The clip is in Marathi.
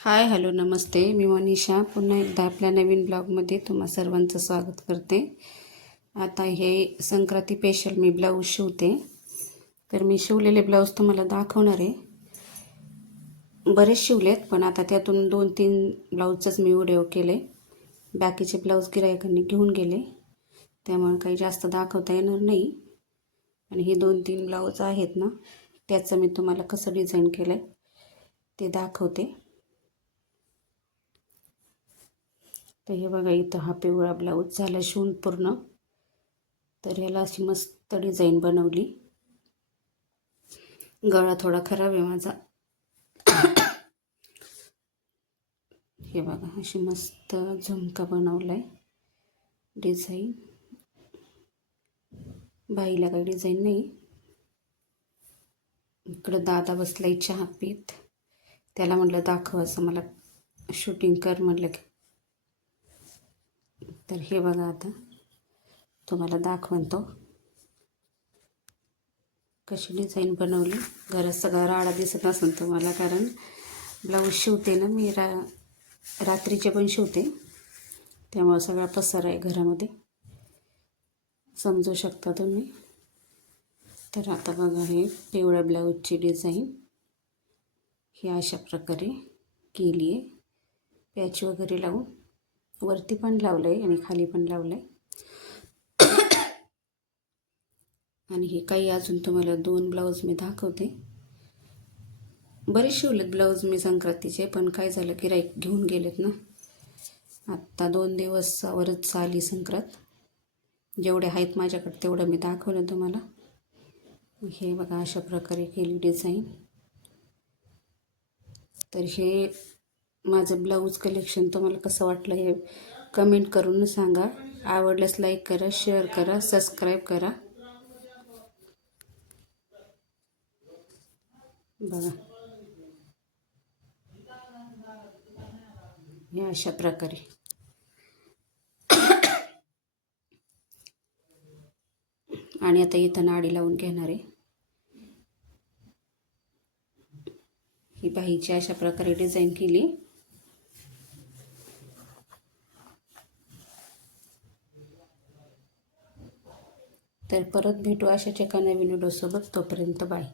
हाय हॅलो नमस्ते. मी मनीषा पुन्हा एकदा आपल्या नवीन ब्लॉगमध्ये तुम्हा सर्वांचं स्वागत करते. आता हे संक्रांती स्पेशल मी ब्लाऊज शिवते. तर मी शिवलेले ब्लाऊज तुम्हाला दाखवणार आहे. बरेच शिवलेत पण आता त्यातून 2-3 ब्लाऊजच मी व्हिडिओ केले. बाकीचे ब्लाऊज गिरायकांनी घेऊन गेले, त्यामुळे काही जास्त दाखवता येणार नाही. आणि हे 2-3 ब्लाऊज आहेत ना, त्याचं मी तुम्हाला कसं डिझाईन केलं आहे ते दाखवते. तर हे बघा, इथं हा पिवळा ब्लाऊज झाला शिवून पूर्ण. तर ह्याला अशी मस्त डिझाईन बनवली. गळा थोडा खराब आहे माझा. हे बघा, अशी मस्त झुमका बनवला आहे. डिझाईन बाईला काही डिझाईन नाही. इकडं दादा बसलाय चहा पीत. त्याला म्हटलं दाखव, असं मला शूटिंग कर म्हटलं की. तर हे बघा, आता तुम्हाला दाखवून तो कशी डिझाईन बनवली. घरात सगळा राडा दिसत असेल तुम्हाला, कारण ब्लाऊज शिवते ना मी, रात्रीचे पण शिवते, त्यामुळं सगळा पसारा आहे घरामध्ये, समजू शकता तुम्ही. तर आता बघा, हे पिवळ्या ब्लाऊजची डिझाईन ही अशा प्रकारे केली आहे. पॅच वगैरे लावून वरती पण लावलं आहे आणि खाली पण लावलं आहे. आणि हे काही अजून तुम्हाला 2 ब्लाऊज मी दाखवते. बरेच शिवलेत ब्लाऊज मी संक्रांतीचे, पण काय झालं, गिऱ्हाईक घेऊन गेलेत ना. आत्ता 2 दिवसावरच आली संक्रांत. जेवढे आहेत माझ्याकडे तेवढं मी दाखवलं तुम्हाला. हे बघा, अशा प्रकारे केली डिझाईन. तर हे माझं ब्लाऊज कलेक्शन तुम्हाला कसं वाटलं हे कमेंट करून सांगा. आवडल्यास लाईक करा, शेअर करा, सबस्क्राईब करा. बघा, हे अशा प्रकारे. आणि आता इथं नाडी लावून घेणार आहे. ही बाईची अशा प्रकारे डिझाईन केली. तर परत भेटू अशाच एका नवीन व्हिडिओसोबत. तोपर्यंत बाय.